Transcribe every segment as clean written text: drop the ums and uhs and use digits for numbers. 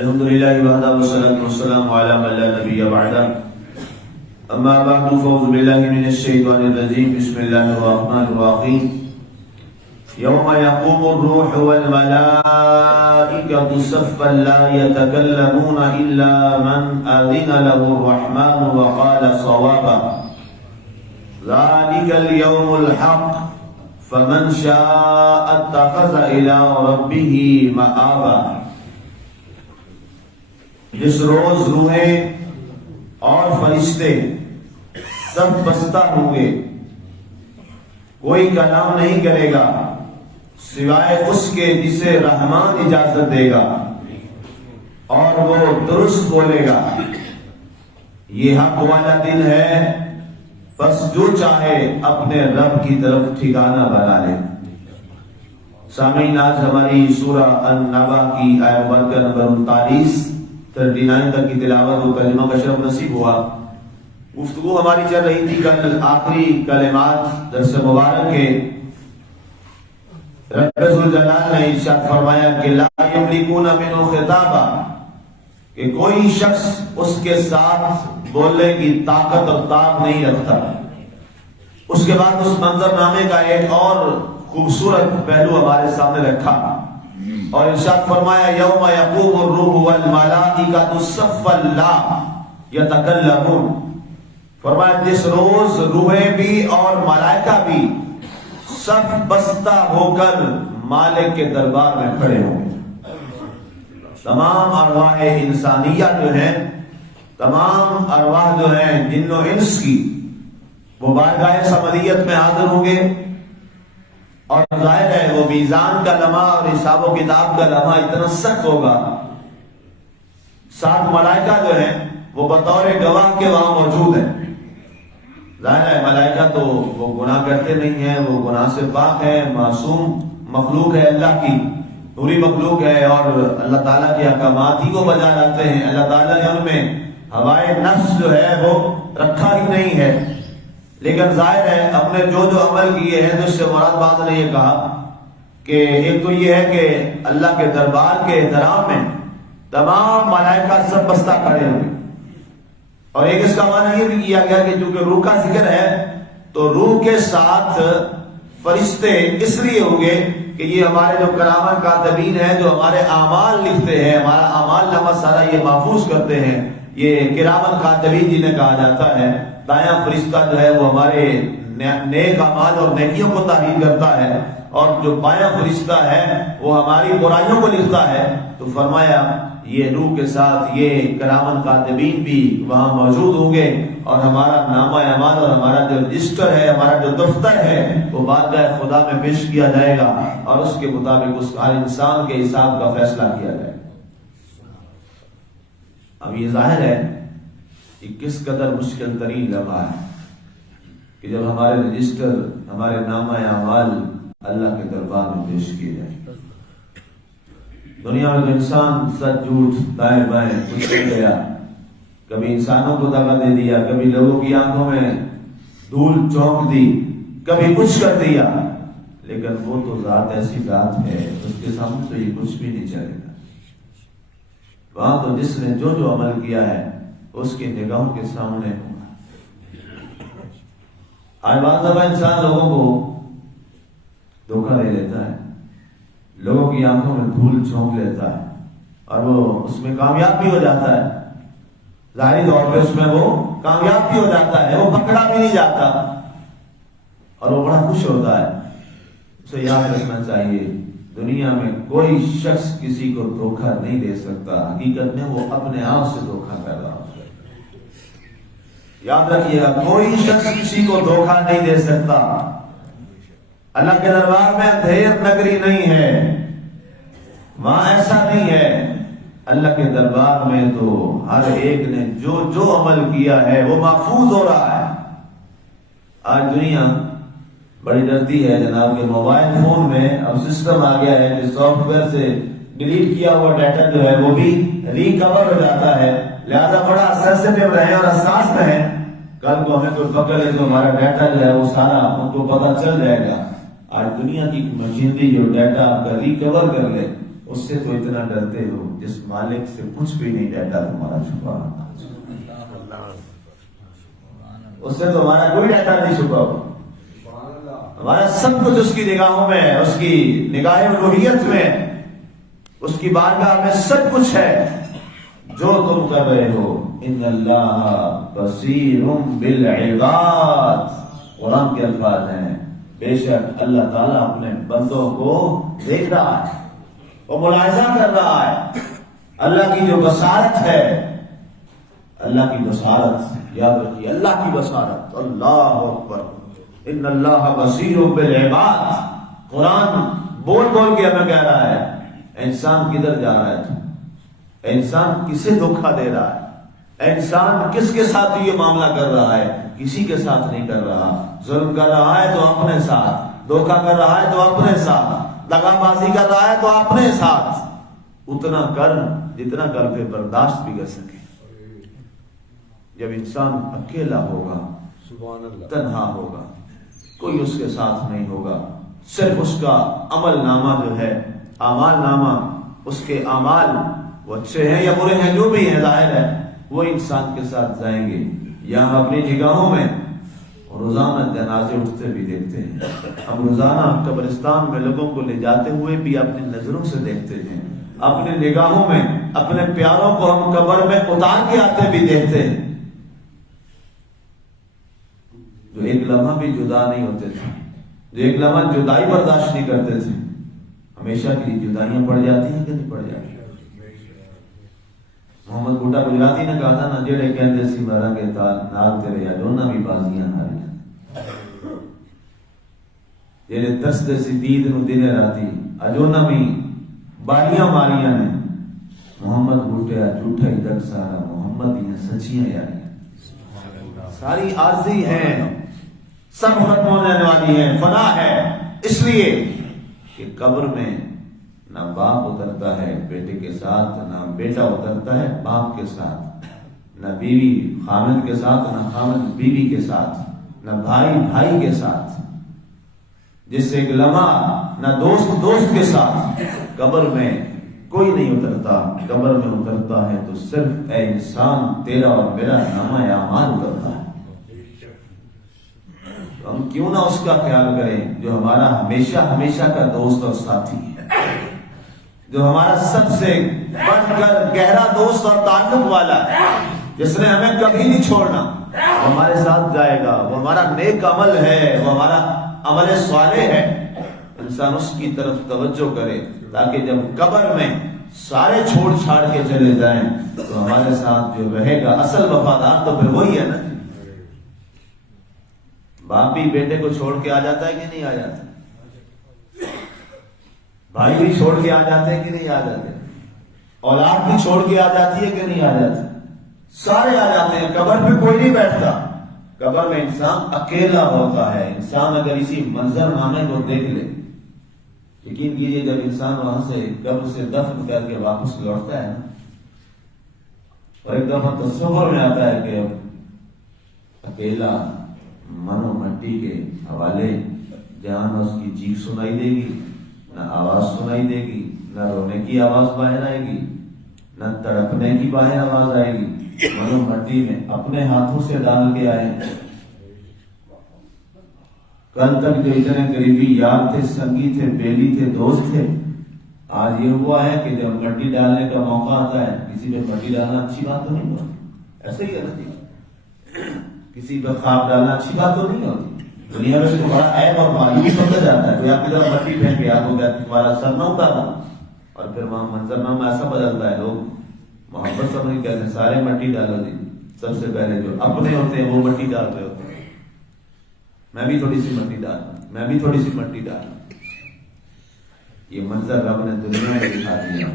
الحمد لله وحده والصلاة والسلام على من لا نبي بعده أما بعد فأعوذ بالله من الشيطان الرجيم بسم الله الرحمن الرحيم يوم يقوم الروح والملائكة صفا لا يتكلمون إلا من أذن له الرحمن وقال صوابا ذلك اليوم الحق فمن شاء اتخذ إلى ربه مآبا جس روز روحیں اور فرشتے سب بستہ ہوں گے، کوئی کلام نہیں کرے گا سوائے اس کے جسے رحمان اجازت دے گا اور وہ درست بولے گا۔ یہ حق والا دن ہے، بس جو چاہے اپنے رب کی طرف ٹھکانہ بنا لے۔ سامعین، آج ہماری سورہ النبا کی آیت نمبر 39 تک کی تلاوت و ترجمہ کا شرف نصیب ہوا۔ گفتگو ہماری چل رہی تھی کل آخری کلمات درس مبارک کے۔ رب ذوالجلال نے ارشاد فرمایا کہ لا یملکون منہ خطابا، کہ کوئی شخص اس کے ساتھ بولنے کی طاقت اور طاق نہیں رکھتا۔ اس کے بعد اس منظرنامے کا ایک اور خوبصورت پہلو ہمارے سامنے رکھا اور ارشاد فرمایا یوم یقوم الروح والملائکۃ صفا لا یتکلمون، فرمایا جس روز روحیں بھی اور ملائکہ بھی صف بستہ ہو کر مالک کے دربار میں کھڑے ہوں گے۔ تمام ارواح انسانیہ جو ہیں، تمام ارواح جو ہیں جن و انس کی، وہ بارگاہ سمدیت میں حاضر ہوں گے اور ظاہر ہے وہ میزان کا لمحہ اور حساب و کتاب کا لمحہ اتنا سخت ہوگا۔ سات ملائکہ جو ہیں وہ بطور گواہ کے وہاں موجود ہیں۔ ظاہر ہے ملائکہ تو وہ گناہ کرتے نہیں ہیں، وہ گناہ سے پاک ہے، معصوم مخلوق ہے، اللہ کی نوری مخلوق ہے اور اللہ تعالیٰ کے احکامات ہی کو بجا لاتے ہیں۔ اللہ تعالیٰ نے ان میں ہوائے نفس جو ہے وہ رکھا ہی نہیں ہے، لیکن ظاہر ہے ہم نے جو عمل کیے ہیں تو اس سے مراد بات نے یہ کہا کہ ایک تو یہ ہے کہ اللہ کے دربار کے احترام میں تمام ملائکہ سب بستہ کھڑے ہوں گے، اور ایک اس کا معنی یہ بھی کیا گیا کہ چونکہ روح کا ذکر ہے تو روح کے ساتھ فرشتے اس لیے ہوں گے کہ یہ ہمارے جو کرامت کاتبین ہیں، جو ہمارے اعمال لکھتے ہیں، ہمارا اعمال نامہ سارا یہ محفوظ کرتے ہیں، یہ کرامت کاتبین جنہیں کہا جاتا ہے۔ دایاں فرشتہ جو ہے وہ ہمارے نیک اعمال اور نیکیوں کو تحریر کرتا ہے، اور جو بایاں فرشتہ ہے وہ ہماری برائیوں کو لکھتا ہے۔ تو فرمایا یہ روح کے ساتھ یہ کرامت کاتبین بھی وہاں موجود ہوں گے، اور ہمارا نامہ اعمال اور ہمارا جو رجسٹر ہے، ہمارا جو دفتر ہے، وہ بارگاہ خدا میں پیش کیا جائے گا اور اس کے مطابق اس ہر انسان کے حساب کا فیصلہ کیا جائے گا۔ اب یہ ظاہر ہے کہ کس قدر مشکل ترین لمحہ ہے کہ جب ہمارے رجسٹر، ہمارے نامہ اعمال اللہ کے دربار میں پیش کیے جائیں۔ دنیا میں جو انسان سچ جھوٹ دائیں بائیں کچھ کر گیا، کبھی انسانوں کو دغا دے دیا، کبھی لوگوں کی آنکھوں میں دھول چونک دی، کبھی کچھ کر دیا، لیکن وہ تو ذات ایسی ذات ہے اس کے سامنے تو یہ کچھ بھی نہیں چلے گا۔ وہاں تو جس نے جو عمل کیا ہے اس کی نگاہوں کے سامنے ہوگا۔ آج بعض دفعہ انسان لوگوں کو دھوکہ دے لیتا ہے، لوگوں کی آنکھوں میں دھول جھونک لیتا ہے اور وہ اس میں کامیاب بھی ہو جاتا ہے۔ ظاہری طور پہ اس میں وہ کامیاب بھی ہو جاتا ہے، وہ پکڑا بھی نہیں جاتا اور وہ بڑا خوش ہوتا ہے۔ اسے یاد رکھنا چاہیے دنیا میں کوئی شخص کسی کو دھوکہ نہیں دے سکتا، حقیقت میں وہ اپنے آپ سے دھوکہ کر رہا ہوتا ہے۔ یاد رکھیے گا، کوئی شخص کسی کو دھوکہ نہیں دے سکتا۔ اللہ کے دربار میں اندھیر نگری نہیں ہے، وہاں ایسا نہیں ہے۔ اللہ کے دربار میں تو ہر ایک نے جو عمل کیا ہے وہ محفوظ ہو رہا ہے۔ آج دنیا بڑی ڈرتی ہے جناب کہ موبائل فون میں اب سسٹم آ گیا ہے کہ سافٹ ویئر سے ڈیلیٹ کیا ہوا ڈیٹا جو ہے وہ بھی ریکور ہو جاتا ہے، لہذا بڑا سینسٹیو رہیں اور حساس رہیں۔ کل کو ہمیں کوئی پکڑ لے تو ہمارا ڈیٹا جو ہے وہ سارا ان کو پتہ چل جائے گا۔ آج دنیا کی مشینری جو ڈیٹا آپ کا ریکور کر لے اس سے تو اتنا ڈرتے ہو جس مالک سے کچھ بھی نہیں ڈرتا تمہارا چھپا، اس سے تو ہمارا کوئی ڈاٹا نہیں چھپا ہو، ہمارا سب کچھ اس کی نگاہوں میں ہے، اس کی نگاہ الوہیت میں، اس کی بارگاہ میں سب کچھ ہے جو تم کر رہے ہو۔ ان اللہ بصیر بالعباد، قرآن کے الفاظ ہیں، بے شک اللہ تعالیٰ اپنے بندوں کو دیکھ رہا ہے، وہ ملاحظہ کر رہا ہے۔ اللہ کی جو بصارت ہے، اللہ کی بصارت یاد رکھیے، اللہ کی بصارت، اللہ اکبر، ان اللہ بصیر بالعباد۔ قرآن بول بول کے ہمیں کہہ رہا ہے انسان کدھر جا رہا ہے، انسان کسے دھوکہ دے رہا ہے، انسان کس کے ساتھ یہ معاملہ کر رہا ہے، کسی کے ساتھ نہیں کر رہا، ظلم کر رہا ہے تو اپنے ساتھ، دھوکہ کر رہا ہے تو اپنے ساتھ، دغا بازی کر رہا ہے تو اپنے ساتھ، اتنا کر جتنا کر کے برداشت بھی کر سکے۔ جب انسان اکیلا ہوگا، سبحان اللہ، تنہا ہوگا، کوئی اس کے ساتھ نہیں ہوگا، صرف اس کا عمل نامہ جو ہے، اعمال نامہ، اس کے اعمال وہ اچھے ہیں یا برے ہیں، جو بھی ہیں ظاہر ہے وہ انسان کے ساتھ جائیں گے۔ یا ہم اپنی نگاہوں میں روزانہ جنازے اٹھتے بھی دیکھتے ہیں، ہم روزانہ قبرستان میں لوگوں کو لے جاتے ہوئے بھی اپنی نظروں سے دیکھتے ہیں، اپنی نگاہوں میں اپنے پیاروں کو ہم قبر میں اتار کے آتے بھی دیکھتے ہیں، جو ایک لمحہ بھی جدا نہیں ہوتے تھے، جو ایک لمحہ جدائی برداشت نہیں کرتے تھے، ہمیشہ کی جدائیاں پڑ جاتی ہیں کہ نہیں پڑ جاتی؟ محمد بوٹا گجراتی نے کہا تھا نا، جڑے کہندے سی مرا کے نال تیرے یا دونوں بھی بازیاں ہاریاں، جڑے ترسدے سی دید نو دن راتی اجونا بھی باریاں ماریاں نے، محمد بوٹیا جھوٹا ہی تک سارا محمد دیاں سچیاں یاریاں، ساری عارضی ہیں، سب ختم ہونے والی ہیں، فنا ہے، اس لیے کہ قبر میں نہ باپ اترتا ہے بیٹے کے ساتھ، نہ بیٹا اترتا ہے باپ کے ساتھ، نہ بیوی خامد کے ساتھ، نہ خامد بیوی کے ساتھ، نہ بھائی بھائی کے ساتھ، جس سے ایک لمحہ نہ دوست دوست کے ساتھ۔ قبر میں کوئی نہیں اترتا، قبر میں اترتا ہے تو صرف اے انسان تیرا اور میرا نامہ اعمال اترتا ہے۔ ہم کیوں نہ اس کا خیال کریں جو ہمارا ہمیشہ ہمیشہ کا دوست اور ساتھی ہے، جو ہمارا سب سے بڑھ کر گہرا دوست اور تعلق والا ہے، جس نے ہمیں کبھی نہیں چھوڑنا، وہ ہمارے ساتھ جائے گا، وہ ہمارا نیک عمل ہے، وہ ہمارا عمل صالح ہے۔ انسان اس کی طرف توجہ کرے تاکہ جب قبر میں سارے چھوڑ چھاڑ کے چلے جائیں تو ہمارے ساتھ جو رہے گا اصل وفادار تو پھر وہی ہے نا۔ باپ بھی بیٹے کو چھوڑ کے آ جاتا ہے کہ نہیں آ جاتا؟ بھائی بھی چھوڑ کے آ جاتے ہیں کہ نہیں آ جاتے؟ اولاد بھی چھوڑ کے آ جاتی ہے کہ نہیں آ جاتی؟ سارے آ جاتے ہیں، قبر پہ کوئی نہیں بیٹھتا، قبر میں انسان اکیلا ہوتا ہے۔ انسان اگر اسی منظر نامے کو دیکھ لے، یقین کیجیے جب انسان وہاں سے قبر سے دفن کر کے واپس لوٹتا ہے نا، اور ایک دفعہ تصور میں آتا ہے کہ اب اکیلا من و مٹی کے حوالے، جہاں نہ اس کی چیخ سنائی دے گی، نہ آواز سنائی دے گی، نہ رونے کی آواز باہر آئے گی، نہ تڑپنے کی باہر آواز آئے گی، من و مٹی میں اپنے ہاتھوں سے ڈال کے آئے۔ کل تک جو اتنے قریبی یار تھے، سنگی تھے، بیلی تھے، دوست تھے، آج یہ ہوا ہے کہ جب مٹی ڈالنے کا موقع آتا ہے، کسی پہ مٹی ڈالنا اچھی بات تو نہیں ہوتی، ایسے ہی ہے نا، کسی پہ خواب ڈالنا اچھی بات تو نہیں ہوتی۔ دنیا میں تمہارا عیب اور مایوس ہوتا جاتا ہے، کوئی آپ کی طرف مٹی پھینک کے آپ کو کہتے تمہارا سر نہ اتارا، اور پھر وہاں منظرنامہ ایسا بدلتا ہے، لوگ محبت سے نہیں کہتے سارے مٹی ڈالو جی، سب سے پہلے جو اپنے ہوتے ہیں وہ مٹی ڈال رہے ہوتے ہیں، میں بھی تھوڑی سی مٹی ڈال، میں بھی تھوڑی سی مٹی ڈال۔ یہ منظر رب نے دنیا میں دکھا دیا،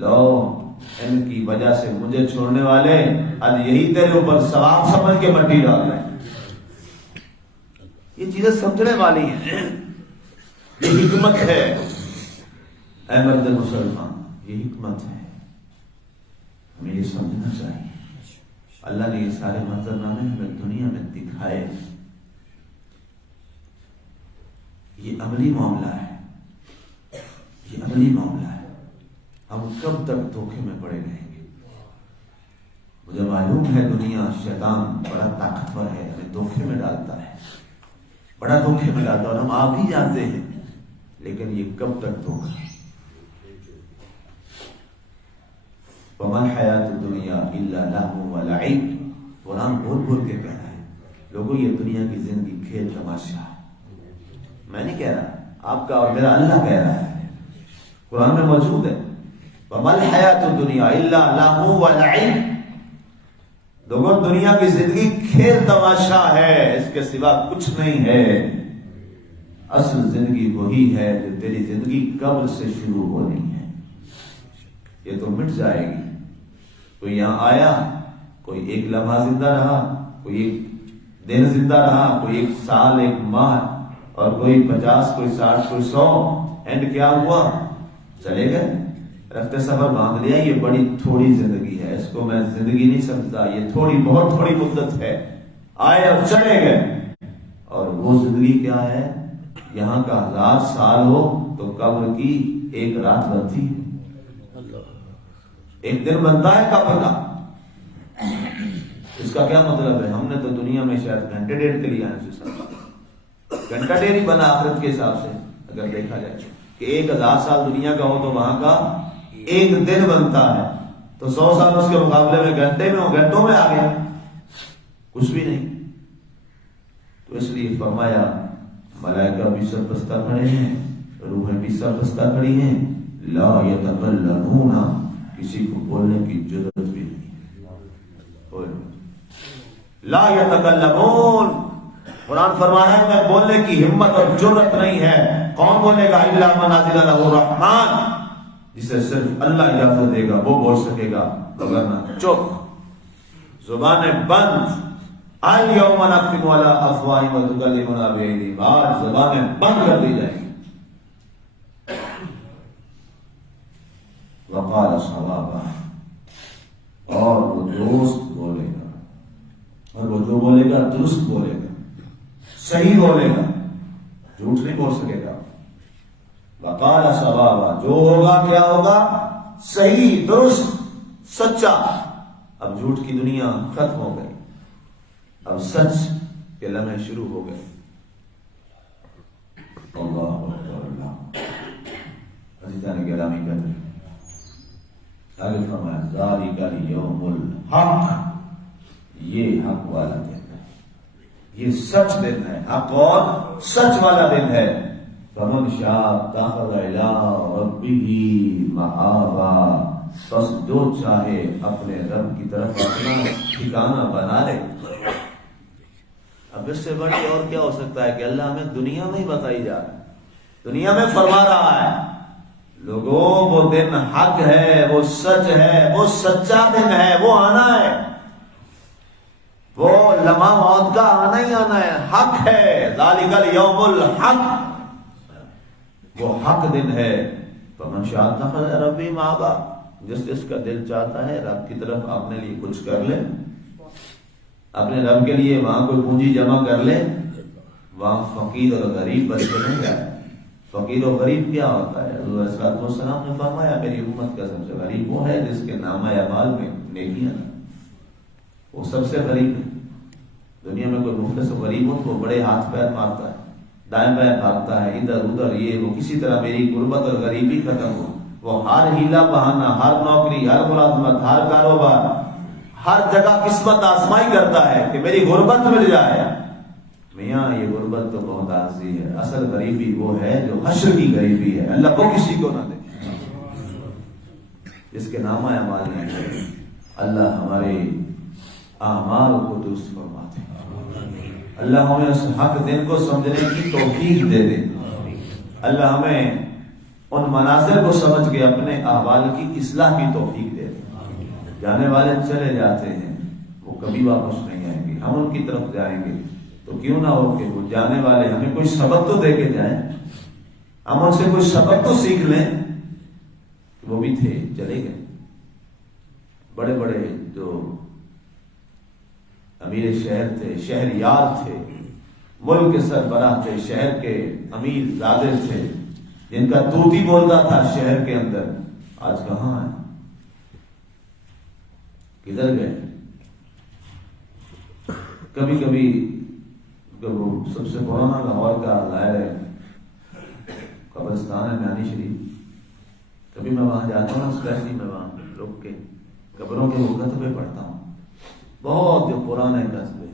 لو ان کی وجہ سے مجھے چھوڑنے والے آج یہی تیرے اوپر ثواب سمجھ کے مٹی ڈال رہے ہیں۔ یہ چیزیں سمجھنے والی ہیں، یہ حکمت ہے اے مرد مسلمان، یہ حکمت ہے، ہمیں یہ سمجھنا چاہیے۔ اللہ نے یہ سارے منظرنامے ہمیں دنیا میں دکھائے، یہ عملی معاملہ ہے، یہ عملی معاملہ ہے۔ ہم کب تک دھوکے میں پڑے رہیں گے؟ مجھے معلوم ہے دنیا شیطان بڑا طاقتور ہے، ہمیں دھوکے میں ڈالتا ہے، بڑا دھوکے میں ڈالتا ہے، اور ہم آ بھی جاتے ہیں، لیکن یہ کب تک دھوکا؟ وَمَا الْحَيَاةُ الدُّنْيَا إِلَّا لَهْوٌ وَلَعِبٌ۔ قرآن بول بول کے کہہ رہا ہے لوگوں یہ دنیا کی زندگی کھیل تماشا ہے۔ میں نہیں کہہ رہا، آپ کا اور میرا اللہ کہہ رہا ہے، قرآن میں موجود ہے وَمَا الْحَيَاةُ الدُّنْيَا إِلَّا لَهْوٌ وَلَعِبٌ۔ لوگوں دنیا کی زندگی کھیل تماشا ہے، اس کے سوا کچھ نہیں ہے۔ اصل زندگی وہی ہے جو تیری زندگی قبر سے شروع ہو رہی ہے، یہ تو مٹ جائے گی۔ کوئی یہاں آیا، کوئی ایک لمحہ زندہ رہا، کوئی ایک دن زندہ رہا، کوئی ایک سال، ایک ماہ، اور کوئی 50، کوئی 60، کوئی 100۔ اینڈ کیا ہوا؟ چلے گئے، رفتے سفر باندھ لیا۔ یہ بڑی تھوڑی زندگی ہے، اس کو میں زندگی نہیں سمجھتا، یہ تھوڑی، بہت تھوڑی مدت ہے، آئے اور چلے گئے۔ اور وہ زندگی کیا ہے؟ یہاں کا 1000 سال ہو تو قبر کی ایک رات بنتی ہے، ایک دن بنتا ہے قبر کا۔ اس کا کیا مطلب ہے؟ ہم نے تو دنیا میں شاید گھنٹے ڈیڑھ کے لیے گھنٹہ ڈیڑھ ہی بنا آخرت کے حساب سے اگر دیکھا جائے کہ 1000 سال دنیا کا ہو تو وہاں کا ایک دن بنتا ہے، تو 100 سال اس کے مقابلے میں گھنٹوں میں آ گیا، کچھ بھی نہیں۔ تو اس لیے فرمایا ملائکہ بھی سر بستہ کھڑے ہیں، روحیں بھی سر بستہ کھڑی ہیں، لا یتکلمون، کسی کو بولنے کی جرات بھی نہیں، لا یتکلمون۔ قرآن فرمایا ہے میں بولنے کی ہمت اور جرات نہیں ہے۔ کون بولے گا؟ الا من اذن له الرحمن، جسے صرف اللہ اجازت دے گا وہ بول سکے گا، وگرنہ چپ، زبانیں بند۔ اليوم نختم على افواههم وتكلمنا بأيديهم، آج زبانیں بند کر دی جائیں گی۔ وقال صوابا، اور وہ درست بولے گا، اور وہ جو بولے گا درست بولے گا، صحیح بولے گا، جھوٹ نہیں بول سکے گا۔ وقال صوابا، جو ہوگا کیا ہوگا؟ صحیح، درست، سچا۔ اب جھوٹ کی دنیا ختم ہو گئی، اب سچ کے لمحے شروع ہو گئے۔ اللہ اکبر، اللہ۔ عزیزان گرامی کہتے ہیں آگے فرمایا ذالک الیوم الحق، یہ حق والا دن ہے، یہ سچ دن ہے، حق اور سچ والا دن ہے۔ فمن شاء اتخذ الی ربہ مآبا، بس جو چاہے اپنے رب کی طرف اپنا ٹھکانہ بنا لے۔ اب اس سے بڑی اور کیا ہو سکتا ہے کہ اللہ ہمیں دنیا میں ہی بتائی جا رہا ہے، دنیا میں فرما رہا ہے لوگوں وہ دن حق ہے، وہ سچ ہے، وہ سچا دن ہے، وہ آنا ہے، وہ لمحہ موت کا آنا ہی آنا ہے، حق ہے۔ ذالک الیوم الحق، وہ حق دن ہے۔ فمن شاء اتخذ الی ربہ مآبا، جس کا دل چاہتا ہے رب کی طرف اپنے لیے کچھ کر لے، اپنے رب کے لیے وہاں کوئی پونجی جمع کر لے، وہاں فقیر اور غریب بن کے نہیں جائے۔ فقیر و غریب کیا ہوتا ہے؟ حضور صلی اللہ علیہ وسلم نے فرمایا میری امت کا سب سے غریب وہ ہے جس کے نامہ اعمال میں نیکیاں، وہ سب سے غریب ہے۔ دنیا میں کوئی مفلس و غریب ہو تو وہ بڑے ہاتھ پیر مارتا ہے، دائیں بائیں بھاگتا ہے، ادھر ادھر، یہ وہ کسی طرح میری غربت اور غریبی ختم ہو۔ وہ ہر ہیلا بہانہ، ہر نوکری، ہر ملازمت، ہر کاروبار، ہر جگہ قسمت آزمائی کرتا ہے کہ میری غربت مل جائے۔ میاں یہ غربت تو بہت عارضی ہے، اصل غریبی وہ ہے جو حشر کی غریبی ہے، اللہ کو کسی کو نہ دے، جس کے نامہ اعمال نہیں ہے۔ اللہ ہمارے اعمال کو درست فرما دے، اللہ ہمیں اس حق دن کو سمجھنے کی توفیق دے دے، اللہ ہمیں ان مناظر کو سمجھ کے اپنے احوال کی اصلاح کی توفیق دے دے۔ جانے والے چلے جاتے ہیں، وہ کبھی واپس نہیں آئیں گے، ہم ان کی طرف جائیں گے، تو کیوں نہ ہو کہ وہ جانے والے ہمیں کوئی سبق تو دے کے جائیں، ہم ان سے کوئی سبق تو سیکھ لیں۔ وہ بھی تھے، چلے گئے، بڑے بڑے جو امیر شہر تھے، شہریار تھے، ملک کے سربراہ تھے، شہر کے امیر زادے تھے، جن کا طوطی بولتا تھا شہر کے اندر، آج کہاں ہیں؟ کدھر گئے؟ کبھی کبھی وہ سب سے پرانا لاہور کا ظاہر ہے قبرستان ہے میانی شریف، کبھی میں وہاں جاتا ہوں اسپیشلی میں وہاں رک کے قبروں کے خطبے پڑھتا ہوں، بہت جو پرانے قصبے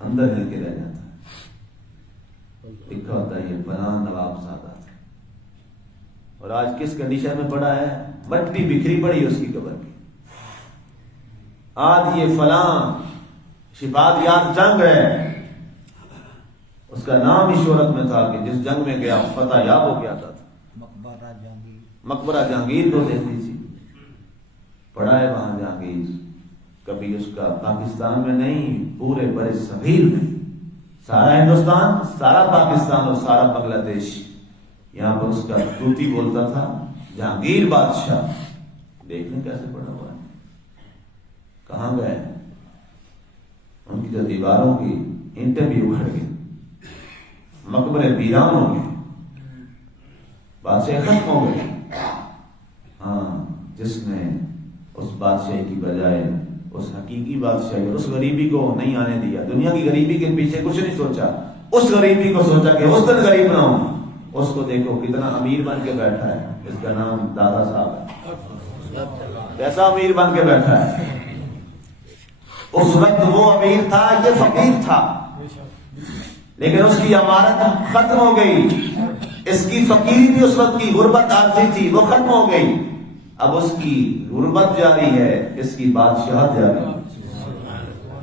اندر ہل کے رہ جاتا ہے، لکھا ہوتا ہے یہ فلاں نواب سادہ تھے، اور آج کس کنڈیشن میں پڑا ہے؟ مٹی بکھری پڑی اس کی قبر کی، آج یہ فلاں شفاعت یاد جنگ ہے، اس کا نام ہی شہرت میں تھا کہ جس جنگ میں گیا فتح یاب ہو گیا تھا، مقبرہ جہانگیر کو دیکھتی تھی، پڑا ہے وہاں جہانگیر، کبھی اس کا پاکستان میں نہیں پورے بر صغیر میں، سارا ہندوستان، سارا پاکستان اور سارا بنگلہ دیش یہاں پر اس کا طوطی بولتا تھا جہانگیر بادشاہ، دیکھنے کیسے پڑا ہوا ہے، کہاں گئے؟ ان کی جو دیواروں کی اینٹیں بھی اکھڑ گئی، مقبرے ویران ہو گئے، بادشاہ ختم ہو گئے۔ ہاں، جس نے اس بادشاہی کی بجائے اس حقیقی بادشاہی اور اس غریبی کو نہیں آنے دیا، دنیا کی غریبی کے پیچھے کچھ نہیں سوچا، اس غریبی کو سوچا کہ اس دن غریب نہ ہوں، اس کو دیکھو کتنا امیر بن کے بیٹھا ہے، اس کا نام دادا صاحب ہے، کیسا امیر بن کے بیٹھا ہے۔ اس وقت وہ امیر تھا، یہ فقیر تھا، لیکن اس کی عمارت ختم ہو گئی، اس کی فقیری بھی اس وقت کی غربت عارضی تھی وہ ختم ہو گئی، اب اس کی غربت جاری ہے، اس کی بادشاہت جاری ہے،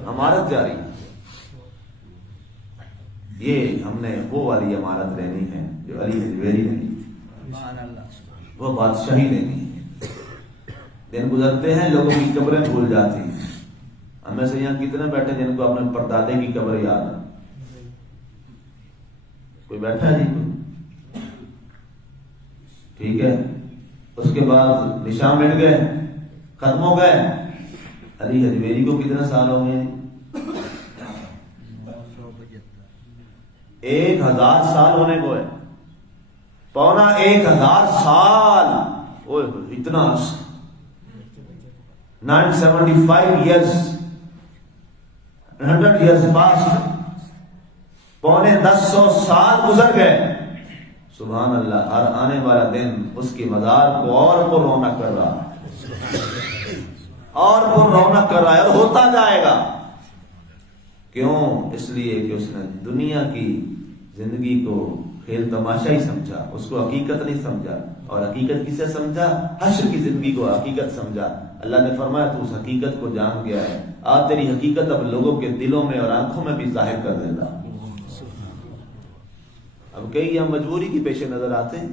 عمارت جاری ہے۔ یہ ہم نے وہ والی عمارت لینی ہے جو علی حجویری نے لی تھی، وہ بادشاہی لینی ہے۔ دن گزرتے ہیں لوگوں کی قبریں بھول جاتی ہیں، ہمیں سے یہاں کتنے بیٹھے جن کو اپنے پردادے کی قبر یاد ہے؟ کوئی بیٹھا ہے جی؟ ٹھیک ہے، اس کے بعد نشان مٹ گئے، ختم ہو گئے۔ علی حجویری کو کتنے سال ہو گئے؟ 1000 سال ہونے کو ہے، پونا 1000 سال، اتنا 975 years 100 years past، پونے 1100 سال گزر گئے۔ سبحان اللہ، ہر آنے والا دن اس کی مزار کو اور پر رونق کر رہا ہے، اور پر رونق کر رہا ہے، اور ہوتا جائے گا۔ کیوں؟ اس لیے کہ اس نے دنیا کی زندگی کو کھیل تماشا ہی سمجھا، اس کو حقیقت نہیں سمجھا، اور حقیقت کسے سمجھا؟ حشر کی زندگی کو حقیقت سمجھا۔ اللہ نے فرمایا تو اس حقیقت کو جان گیا ہے، آج تیری حقیقت اب لوگوں کے دلوں میں اور آنکھوں میں بھی ظاہر کر دیتا۔ اب کئی ہم مجبوری کی پیش نظر آتے ہیں۔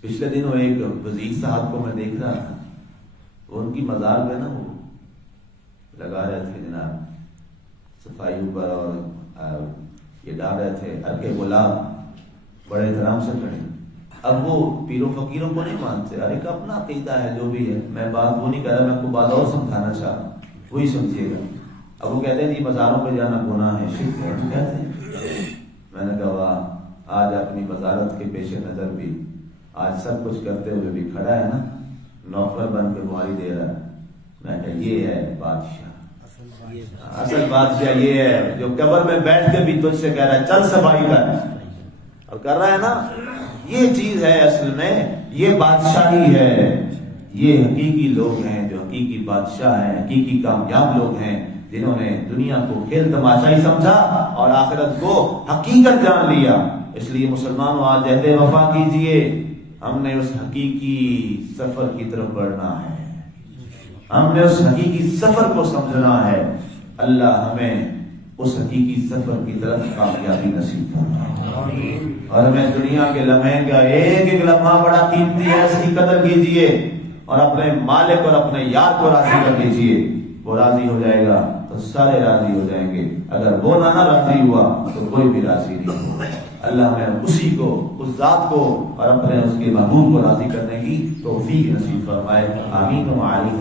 پچھلے دنوں ایک وزیر صاحب کو میں دیکھ رہا تھا، وہ ان کی مزار میں نا وہ لگا رہے تھے جناب صفائی اوپر، اور یہ ڈال رہے تھے ارکے گلاب، بڑے احترام سے کھڑے۔ اب وہ پیروں فقیروں کو نہیں مانتے، ارے کا اپنا عقیدہ ہے جو بھی ہے، میں بات وہ نہیں کہہ رہا، میں آپ کو بات اور سمجھانا چاہ رہا ہوں، وہی سمجھیے گا۔ اب وہ کہتے ہیں جی مزاروں پہ جانا گناہ ہے، شرک ہے، کہتے ہیں۔ میں نے کہا واہ، آج اپنی وزارت کے پیش نظر بھی آج سب کچھ کرتے ہوئے بھی کھڑا ہے نا، نوکر بن کے مہاری دے رہا ہے۔ میں کہا یہ ہے بادشاہ، اصل بادشاہ یہ ہے جو قبر میں بیٹھ کے بھی تجھ سے کہہ رہا ہے چل صفائی کر، اور کر رہا ہے نا۔ یہ چیز ہے اصل میں، یہ بادشاہی ہے۔ یہ حقیقی لوگ ہیں جو حقیقی بادشاہ ہیں، حقیقی کامیاب لوگ ہیں، جنہوں نے دنیا کو کھیل تماشا ہی سمجھا اور آخرت کو حقیقت جان لیا۔ اس لیے مسلمانوں آج عہد وفا کیجئے، ہم نے اس حقیقی سفر کی طرف بڑھنا ہے، ہم نے اس حقیقی سفر کو سمجھنا ہے۔ اللہ ہمیں اس حقیقی سفر کی طرف کامیابی نصیب فرمائے، اور ہمیں دنیا کے لمحے کا ایک ایک لمحہ بڑا قیمتی ہے، اس کی قدر کیجئے، اور اپنے مالک اور اپنے یار کو راضی کر لیجئے۔ وہ راضی ہو جائے گا تو سارے راضی ہو جائیں گے، اگر وہ نہ راضی ہوا تو کوئی بھی راضی نہیں ہوگا۔ اللہ ہمیں اسی کو، اس ذات کو اور اپنے اس کے محبوب کو راضی کرنے کی توفیق نصیب فرمائے۔ آمین و علیہ